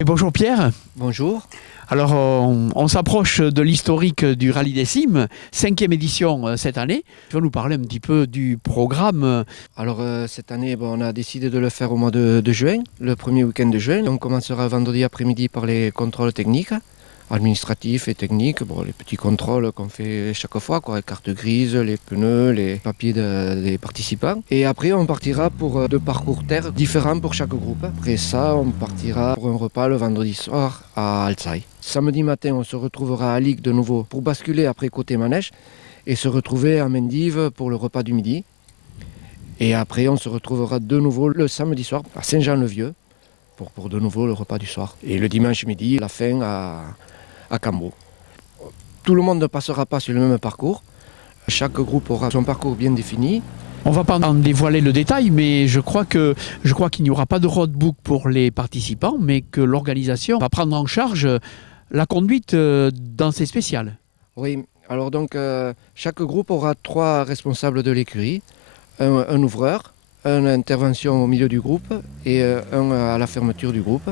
Et bonjour Pierre. Bonjour. Alors on s'approche de l'historique du Rallye des Cimes, 5e édition cette année. Tu vas nous parler un petit peu du programme. Alors cette année, on a décidé de le faire au mois de juin, le premier week-end de juin. On commencera vendredi après-midi par les contrôles techniques, administratifs et techniques. Les petits contrôles qu'on fait chaque fois, les cartes grises, les pneus, les papiers des participants. Et après, on partira pour 2 parcours terre différents pour chaque groupe. Après ça, on partira pour un repas le vendredi soir à Alzey. Samedi matin, on se retrouvera à Ligue de nouveau pour basculer après côté manège et se retrouver à Mendive pour le repas du midi. Et après, on se retrouvera de nouveau le samedi soir à Saint-Jean-le-Vieux pour de nouveau le repas du soir. Et le dimanche midi, la fin à Cambo. Tout le monde ne passera pas sur le même parcours. Chaque groupe aura son parcours bien défini. On va pas en dévoiler le détail, mais je crois qu'il n'y aura pas de roadbook pour les participants, mais que l'organisation va prendre en charge la conduite dans ces spéciales. Oui, alors donc chaque groupe aura 3 responsables de l'écurie, un ouvreur, une intervention au milieu du groupe et un à la fermeture du groupe,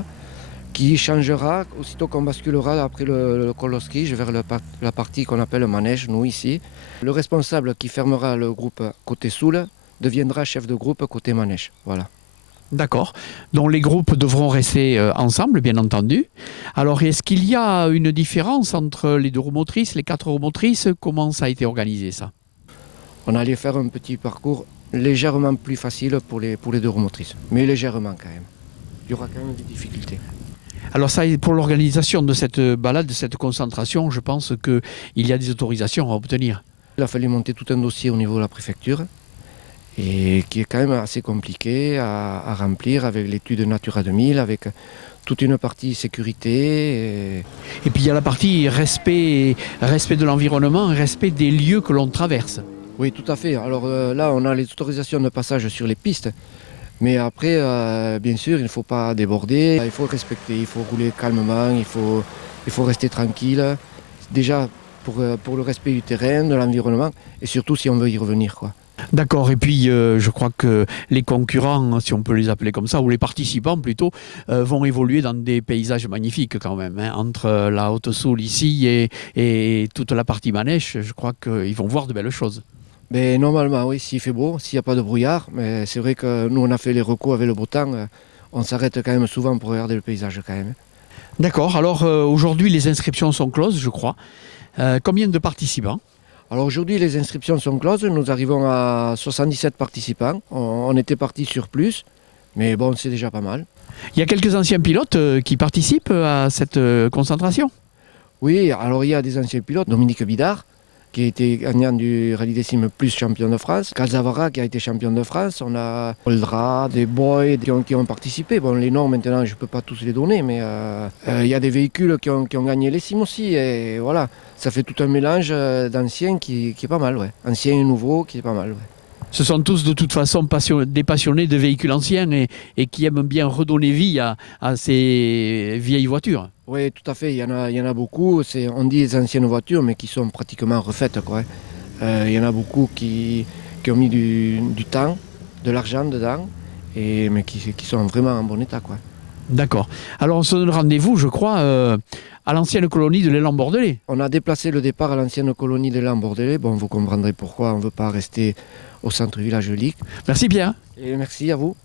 qui changera aussitôt qu'on basculera après le Koloski vers la partie qu'on appelle le manège, nous ici. Le responsable qui fermera le groupe côté Soule deviendra chef de groupe côté manège. Voilà. D'accord. Donc les groupes devront rester ensemble, bien entendu. Alors est-ce qu'il y a une différence entre les 2 roues motrices, les 4 roues motrices? Comment ça a été organisé ça? On allait faire un petit parcours légèrement plus facile pour les 2 roues motrices, mais légèrement quand même. Il y aura quand même des difficultés. Alors ça, pour l'organisation de cette balade, de cette concentration, je pense qu'il y a des autorisations à obtenir. Il a fallu monter tout un dossier au niveau de la préfecture, et qui est quand même assez compliqué à remplir avec l'étude Natura 2000, avec toute une partie sécurité. Et puis il y a la partie respect de l'environnement, respect des lieux que l'on traverse. Oui, tout à fait. Alors là, on a les autorisations de passage sur les pistes. Mais après, bien sûr, il ne faut pas déborder, il faut respecter, il faut rouler calmement, il faut rester tranquille. Déjà pour le respect du terrain, de l'environnement, et surtout si on veut y revenir, quoi. D'accord, et puis je crois que les concurrents, si on peut les appeler comme ça, ou les participants plutôt, vont évoluer dans des paysages magnifiques quand même, hein. Entre la Haute-Soule ici et toute la partie manège, je crois qu'ils vont voir de belles choses. Mais normalement, oui, s'il fait beau, s'il n'y a pas de brouillard, mais c'est vrai que nous, on a fait les recos avec le beau temps, on s'arrête quand même souvent pour regarder le paysage quand même. D'accord, alors aujourd'hui les inscriptions sont closes, je crois. Combien de participants? Alors aujourd'hui, les inscriptions sont closes, nous arrivons à 77 participants. On était parti sur plus, mais bon, c'est déjà pas mal. Il y a quelques anciens pilotes qui participent à cette concentration? Oui, alors il y a des anciens pilotes, Dominique Bidard, qui a été gagnant du Rallye des Cimes plus champion de France, Calzavara qui a été champion de France, on a Oldra, des boys qui ont participé. Bon, les noms maintenant, je ne peux pas tous les donner, mais il y a des véhicules qui ont gagné les Cimes aussi, et voilà, ça fait tout un mélange d'anciens qui est pas mal, ouais. Anciens et nouveaux qui est pas mal, ouais. Ce sont tous de toute façon des passionnés de véhicules anciens et qui aiment bien redonner vie à ces vieilles voitures. Oui, tout à fait, il y en a beaucoup, on dit les anciennes voitures, mais qui sont pratiquement refaites, quoi. Il y en a beaucoup qui ont mis du temps, de l'argent dedans, mais qui sont vraiment en bon état, quoi. D'accord. Alors on se donne rendez-vous, je crois, à l'ancienne colonie de l'élan bordelais. On a déplacé le départ à l'ancienne colonie de l'élan bordelais. Bon, vous comprendrez pourquoi on ne veut pas rester au centre-village de Lic. Merci Pierre. Et merci à vous.